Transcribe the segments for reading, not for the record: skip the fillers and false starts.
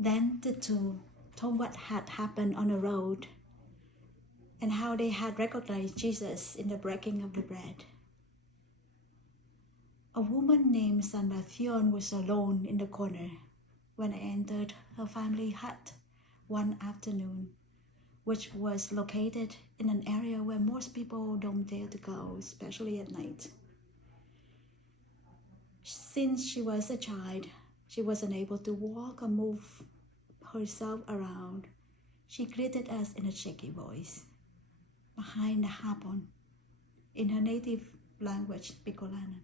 Then the two told what had happened on the road and how they had recognized Jesus in the breaking of the bread. A woman named Sanbathion was alone in the corner when I entered her family hut one afternoon, which was located in an area where most people don't dare to go, especially at night. Since she was a child, she was unable to walk or move herself around. She greeted us in a shaky voice, behind the hapon, in her native language, Bicolana.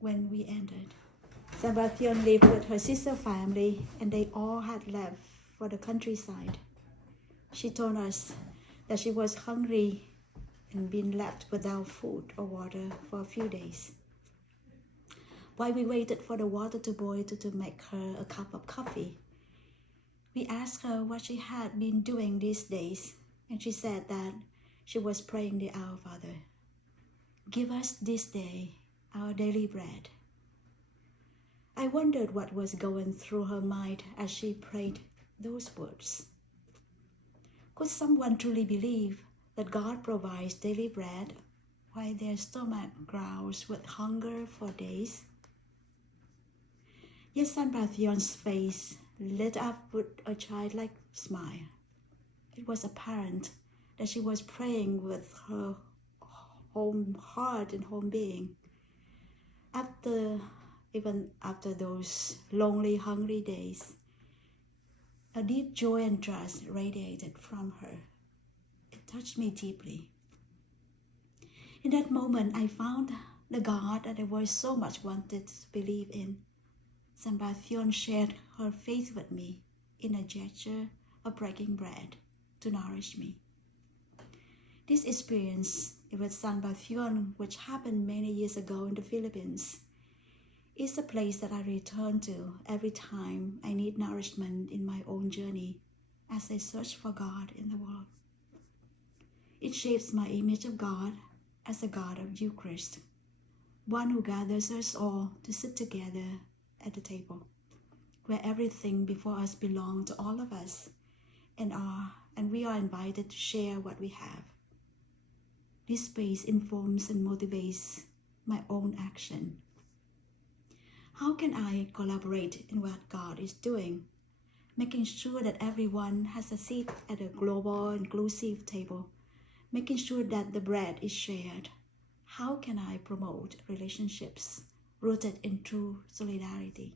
When we entered, Sebastian lived with her sister family, and they all had left for the countryside. She told us that she was hungry and been left without food or water for a few days. While we waited for the water to boil to make her a cup of coffee, we asked her what she had been doing these days, and she said that she was praying the Our Father. Give us this day our daily bread. I wondered what was going through her mind as she prayed those words. Could someone truly believe that God provides daily bread while their stomach growls with hunger for days? Yet Sanbathion's face lit up with a childlike smile. It was apparent that she was praying with her whole heart and whole being. Even after those lonely, hungry days, a deep joy and trust radiated from her. It touched me deeply. In that moment, I found the God that I was so much wanted to believe in. Sanbathion shared her faith with me in a gesture of breaking bread to nourish me. This experience with Sanbathion, which happened many years ago in the Philippines, is a place that I return to every time I need nourishment in my own journey as I search for God in the world. It shapes my image of God as a God of Eucharist, one who gathers us all to sit together at the table, where everything before us belongs to all of us, and we are invited to share what we have. This space informs and motivates my own action. How can I collaborate in what God is doing, making sure that everyone has a seat at a global, inclusive table, making sure that the bread is shared? How can I promote relationships rooted in true solidarity?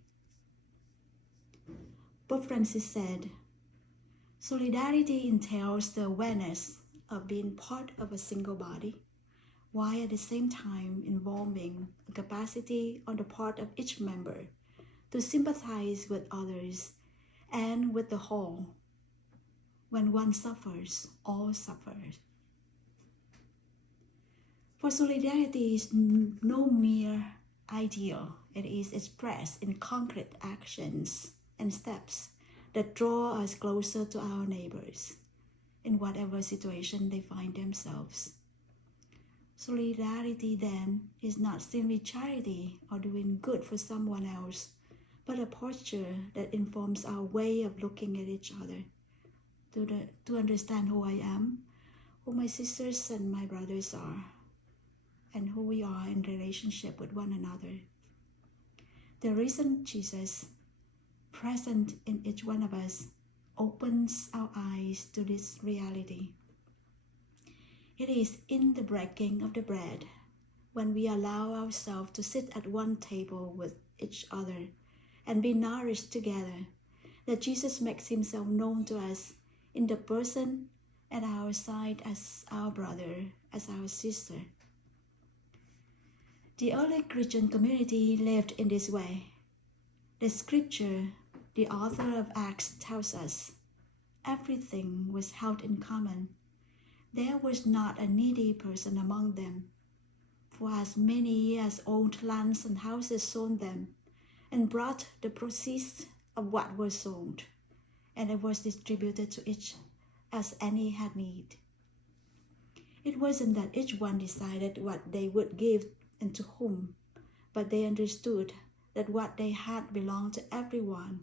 Pope Francis said, solidarity entails the awareness of being part of a single body, while at the same time involving a capacity on the part of each member to sympathize with others and with the whole. When one suffers, all suffer. For solidarity is no mere ideal. It is expressed in concrete actions and steps that draw us closer to our neighbors in whatever situation they find themselves. Solidarity, then, is not simply charity or doing good for someone else, but a posture that informs our way of looking at each other, to understand who I am, who my sisters and my brothers are, and who we are in relationship with one another. The risen Jesus, present in each one of us, opens our eyes to this reality. It is in the breaking of the bread, when we allow ourselves to sit at one table with each other and be nourished together, that Jesus makes himself known to us in the person at our side as our brother, as our sister. The early Christian community lived in this way. The scripture, the author of Acts tells us, everything was held in common. There was not a needy person among them, for as many as owned lands and houses sold them, and brought the proceeds of what was sold, and it was distributed to each as any had need. It wasn't that each one decided what they would give and to whom, but they understood that what they had belonged to everyone,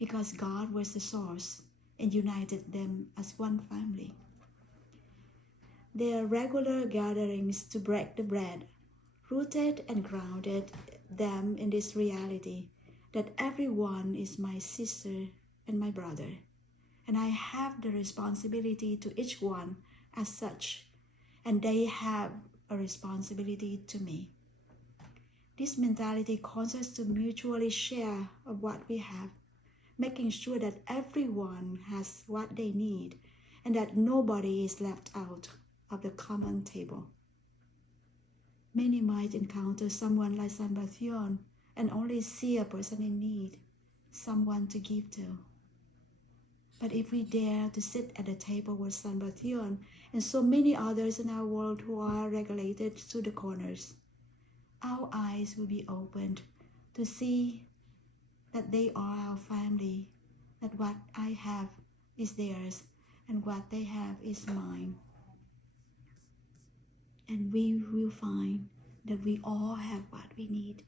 because God was the source and united them as one family. Their regular gatherings to break the bread rooted and grounded them in this reality that everyone is my sister and my brother, and I have the responsibility to each one as such, and they have a responsibility to me. This mentality causes us to mutually share of what we have, making sure that everyone has what they need and that nobody is left out of the common table. Many might encounter someone like San Bartholomé and only see a person in need, someone to give to. But if we dare to sit at the table with San Bartholomé and so many others in our world who are regulated to the corners, our eyes will be opened to see that they are our family, that what I have is theirs and what they have is mine. And we will find that we all have what we need.